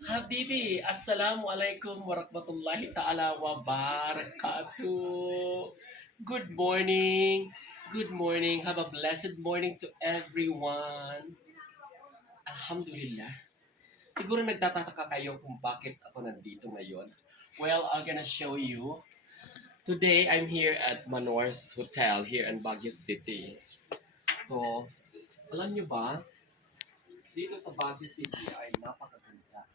Habibi, Assalamualaikum warahmatullahi ta'ala wabarakatuh. Good morning. Good morning. Have a blessed morning to everyone. Alhamdulillah. Siguro nagtatataka kayo kung bakit ako nandito ngayon. Well, I'm gonna show you. Today, I'm here at Manor's Hotel here in Baguio City. So, alam nyo ba, dito sa Baguio City ay napakaganda.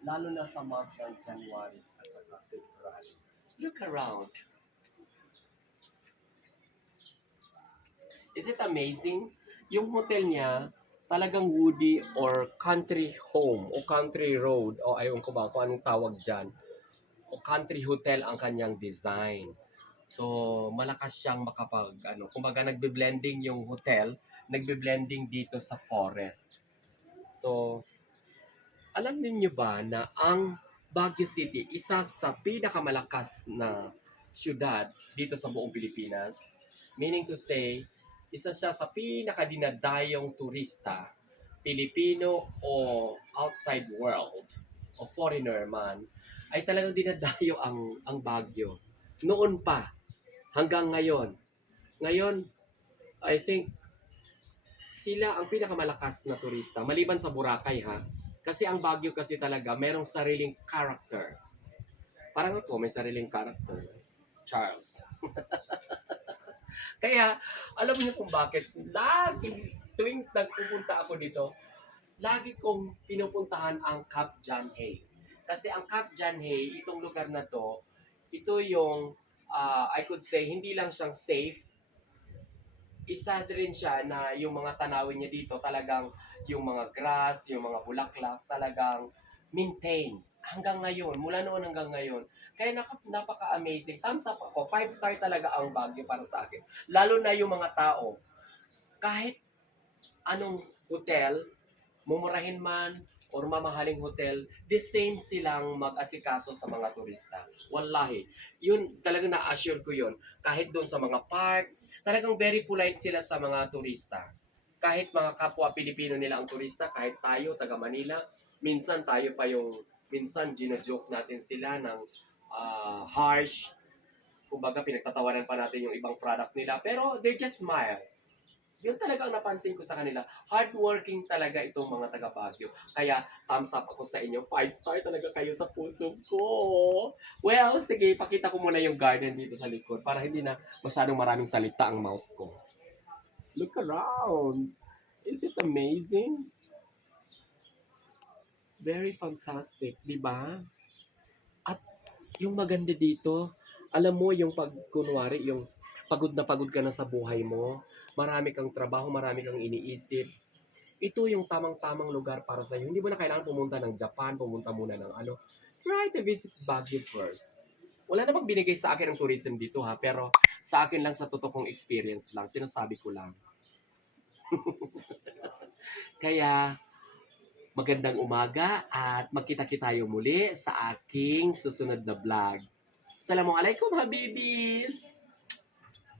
Lalo na sa month ng January at saka February. Look around. Is it amazing? Yung hotel niya, talagang woody or country home o country road o ayun ko ba kung anong tawag dyan. O country hotel ang kanyang design. So, malakas siyang kumbaga nagbe-blending yung hotel, nagbe-blending dito sa forest. So, alam niyo ba na ang Baguio City, isa sa pinakamalakas na syudad dito sa buong Pilipinas? Meaning to say, isa siya sa pinakadinadayong turista, Pilipino o outside world, o foreigner man, ay talagang dinadayo ang Baguio. Noon pa, hanggang ngayon. Ngayon, I think sila ang pinakamalakas na turista, maliban sa Boracay ha. Kasi ang Baguio kasi talaga merong sariling character. Parang ako may sariling character. Charles. Kaya, alam niyo kung bakit lagi tuwing nagpupunta ako dito, lagi kong pinupuntahan ang Cap Janhay. Kasi ang Cap Janhay, itong lugar na to, ito yung, I could say, hindi lang siyang safe, isa rin siya na yung mga tanawin niya dito talagang yung mga grass, yung mga bulaklak talagang maintain hanggang ngayon, mula noon hanggang ngayon. Kaya napaka-amazing. Thumbs up ako. 5 star talaga ang Baguio para sa akin. Lalo na yung mga tao. Kahit anong hotel, mumurahin man or mamahaling hotel, the same silang mag-asikaso sa mga turista. Wallahi. Yun, talagang na-assure ko yun. Kahit doon sa mga park, talagang very polite sila sa mga turista. Kahit mga kapwa Pilipino nila ang turista, kahit tayo, taga Manila, minsan tayo pa yung, minsan gina-joke natin sila ng harsh. Kumbaga, pinagtatawanan pa natin yung ibang product nila. Pero they just smile. Yun talaga ang napansin ko sa kanila. Hardworking talaga itong mga taga Baguio. Kaya thumbs up ako sa inyo. 5 star talaga kayo sa puso ko. Well, sige, pakita ko muna yung garden dito sa likod para hindi na masyadong maraming salita ang mouth ko. Look around. Is it amazing? Very fantastic, di ba? At yung maganda dito, alam mo yung kunwari, yung pagod na pagod ka na sa buhay mo, marami kang trabaho, marami kang iniisip, ito yung tamang-tamang lugar para sa iyo. Hindi mo na kailangan pumunta ng Japan, pumunta muna ng ano. Try to visit Baguio first. Wala namang binigay sa akin ng tourism dito ha, pero sa akin lang sa totoo kong experience lang, sinasabi ko lang. Kaya, magandang umaga at magkita-kita tayo muli sa aking susunod na vlog. Assalamualaikum, Habibis!